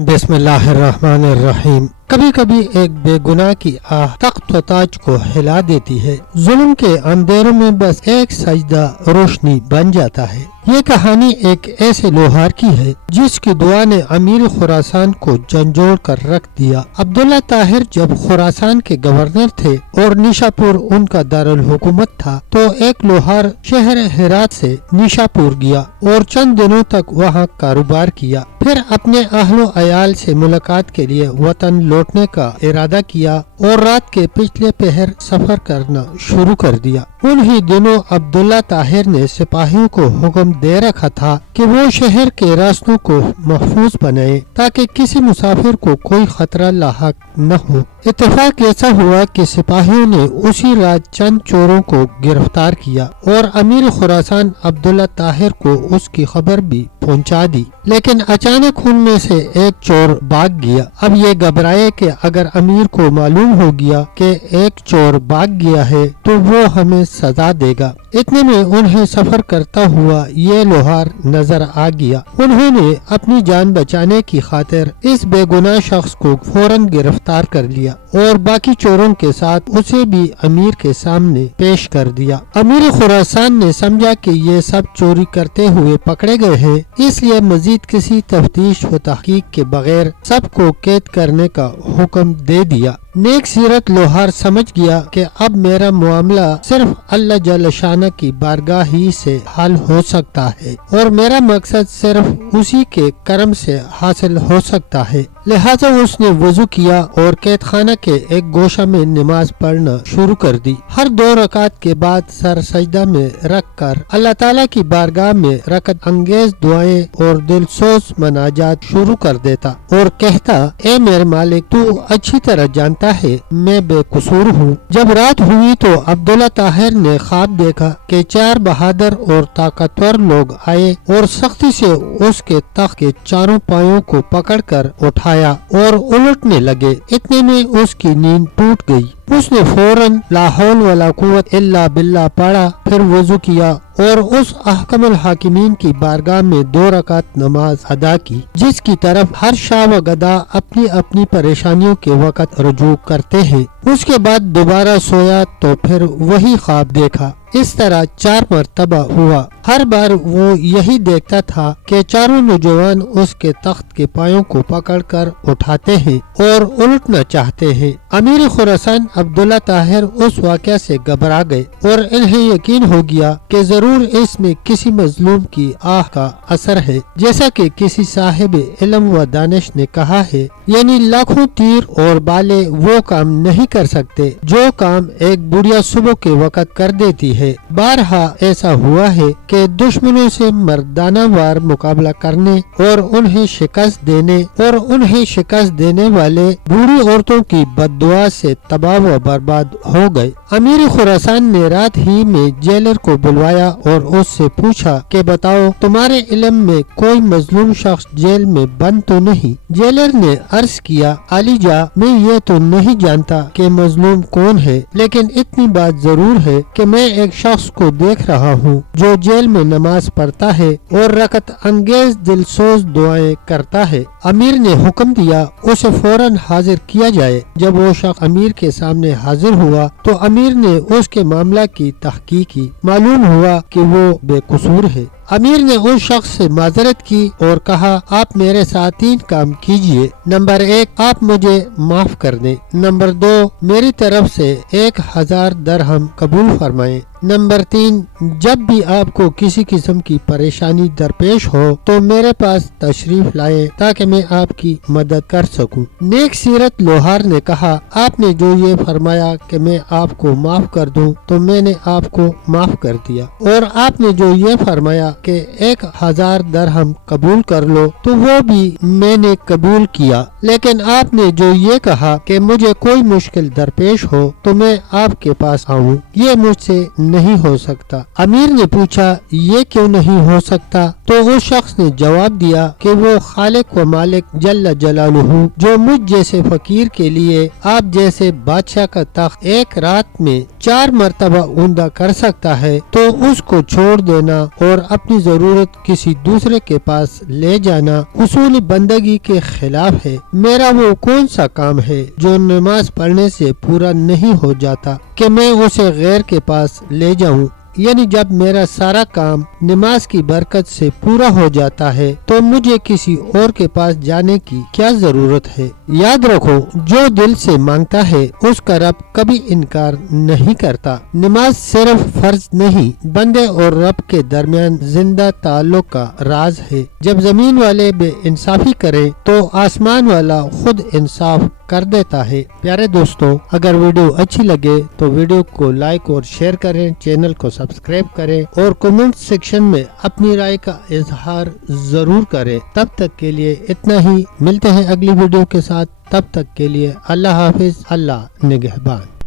बिस्मिल्लाहिर्रहमानिर्रहीम। कभी कभी एक बेगुनाह की आह तख्त व ताज को हिला देती है। जुल्म के अंधेरों में बस एक सजदा रोशनी बन जाता है। ये कहानी एक ऐसे लोहार की है जिसकी दुआ ने अमीर खुरासान को झंझोड़ कर रख दिया। अब्दुल्ला ताहिर जब खुरासान के गवर्नर थे और निशापुर उनका दारुल हुकूमत था, तो एक लोहार शहर हेरात से निशापुर गया और चंद दिनों तक वहाँ कारोबार किया। फिर अपने अहलो अयाल से मुलाकात के लिए वतन लौटने का इरादा किया और रात के पिछले पहर सफर करना शुरू कर दिया। उन्हीं दिनों अब्दुल्ला ताहिर ने सिपाहियों को हुक्म दे रखा था कि वो शहर के रास्तों को महफूज बनाए ताकि किसी मुसाफिर को कोई खतरा लाहक न हो। इत्तेफाक ऐसा हुआ कि सिपाहियों ने उसी रात चंद चोरों को गिरफ्तार किया और अमीर खुरासान अब्दुल्ला ताहिर को उसकी खबर भी पहुंचा दी। लेकिन अचानक उनमें से एक चोर भाग गया। अब ये घबराए कि अगर अमीर को मालूम हो गया कि एक चोर भाग गया है तो वो हमें सजा देगा। इतने में उन्हें सफर करता हुआ ये लोहार नजर आ गया। उन्होंने अपनी जान बचाने की खातिर इस बेगुनाह शख्स को फौरन गिरफ्तार कर लिया और बाकी चोरों के साथ उसे भी अमीर के सामने पेश कर दिया। अमीर खुरासान ने समझा कि ये सब चोरी करते हुए पकड़े गए हैं, इसलिए मजीद किसी तफ्तीश व तहकीक के बगैर सबको कैद करने का हुक्म दे दिया। नेक सीरत लोहार समझ गया कि अब मेरा मामला सिर्फ अल्लाह जल शाना की बारगाह ही से हल हो सकता है और मेरा मकसद सिर्फ उसी के करम से हासिल हो सकता है। लिहाजा उसने वजू किया और कैद खाना के एक गोशा में नमाज पढ़ना शुरू कर दी। हर 2 रकात के बाद सर सजदा में रख कर अल्लाह ताला की बारगाह में रकत अंगेज दुआएं और दिलसोज मनाजात शुरू कर देता और कहता, ए मेरे मालिक, तू अच्छी तरह जानता है मैं बेकसूर हूँ। जब रात हुई तो अब्दुल्ला ताहिर ने ख्वाब देखा कि 4 बहादुर और ताकतवर लोग आए और सख्ती से उसके तख्त के चारों पायों को पकड़कर उठाया और उलटने लगे। इतने में उसकी नींद टूट गई। उसने फौरन ला हौल वला कुव्वत इल्ला बिल्लाह पढ़ा, फिर वजू किया और उस अहकमुल हाकिमीन की बारगाह में 2 रकात नमाज अदा की, जिसकी तरफ हर शाह व गदा अपनी अपनी परेशानियों के वक़्त रुजू करते हैं। उसके बाद दोबारा सोया तो फिर वही ख्वाब देखा। इस तरह 4 मरतबा हुआ। हर बार वो यही देखता था कि चारों नौजवान उसके तख्त के पायों को पकड़कर उठाते हैं और उलटना चाहते हैं। अमीर खुरासान अब्दुल्ला ताहिर उस वाक़या से घबरा गए और इन्हें यकीन हो गया कि जरूर इसमें किसी मजलूम की आह का असर है। जैसा कि किसी साहिब इल्म व दानिश ने कहा है, यानी लाखों तीर और बाले वो काम नहीं कर सकते जो काम एक बुढ़िया सुबह के वक़्त कर देती है। बारहा ऐसा हुआ है कि दुश्मनों से मर्दाना वार मुकाबला करने और उन्हें शिकस्त देने वाले बूढ़ी औरतों की बद्दुआ से तबाह व बर्बाद हो गए। अमीर खुरासान ने रात ही में जेलर को बुलवाया और उससे पूछा कि बताओ, तुम्हारे इल्म में कोई मजलूम शख्स जेल में बंद तो नहीं? जेलर ने अर्ज किया, आलीजा, मैं ये तो नहीं जानता कि मजलूम कौन है, लेकिन इतनी बात जरूर है कि मैं एक शख्स को देख रहा हूँ जो जेल में नमाज पढ़ता है और रकत अंगेज दिलसोज दुआएं करता है। अमीर ने हुक्म दिया उसे फौरन हाजिर किया जाए। जब वो शख्स अमीर के सामने हाजिर हुआ तो अमीर ने उसके मामला की तहकीक की। मालूम हुआ कि वो बेकसूर है। अमीर ने उस शख्स से माजरत की और कहा, आप मेरे साथ 3 काम कीजिए। नंबर 1, आप मुझे माफ कर दें। नंबर 2, मेरी तरफ से 1000 दरहम कबूल फरमाएं। नंबर 3, जब भी आपको किसी किस्म की परेशानी दरपेश हो तो मेरे पास तशरीफ लाएं ताकि मैं आपकी मदद कर सकूं। नेक सीरत लोहार ने कहा, आपने जो ये फरमाया कि मैं आपको माफ कर दूं तो मैंने आपको माफ कर दिया, और आपने जो ये फरमाया कि 1000 दरहम कबूल कर लो तो वो भी मैंने कबूल किया। लेकिन आपने जो ये कहा कि मुझे कोई मुश्किल दरपेश हो तो मैं आपके पास आऊं, ये मुझसे नहीं हो सकता। अमीर ने पूछा, ये क्यों नहीं हो सकता? तो उस शख्स ने जवाब दिया कि वो खालिक व मालिक जल्ल जलालुहु जो मुझ जैसे फकीर के लिए आप जैसे बादशाह का तख्त एक रात में 4 मरतबा ऊंधा कर सकता है, तो उसको छोड़ देना और अपने اپنی ضرورت کسی دوسرے کے پاس لے جانا اصول بندگی کے خلاف ہے۔ میرا وہ کون سا کام ہے جو نماز پڑھنے سے پورا نہیں ہو جاتا کہ میں اسے غیر کے پاس لے جاؤں؟ یعنی جب میرا سارا کام نماز کی برکت سے پورا ہو جاتا ہے تو مجھے کسی اور کے پاس جانے کی کیا ضرورت ہے؟ یاد رکھو، جو دل سے مانگتا ہے اس کا رب کبھی انکار نہیں کرتا۔ نماز صرف فرض نہیں، بندے اور رب کے درمیان زندہ تعلق کا راز ہے۔ جب زمین والے بے انصافی کریں تو آسمان والا خود انصاف کر دیتا ہے۔ پیارے دوستو، اگر ویڈیو اچھی لگے تو ویڈیو کو لائک اور شیئر کریں، چینل کو سبسکرائب کریں اور کمنٹ سیکشن میں اپنی رائے کا اظہار ضرور کریں۔ تب تک کے لیے اتنا ہی، ملتے ہیں اگلی ویڈیو کے ساتھ۔ تب تک کے لیے اللہ حافظ، اللہ نگہبان۔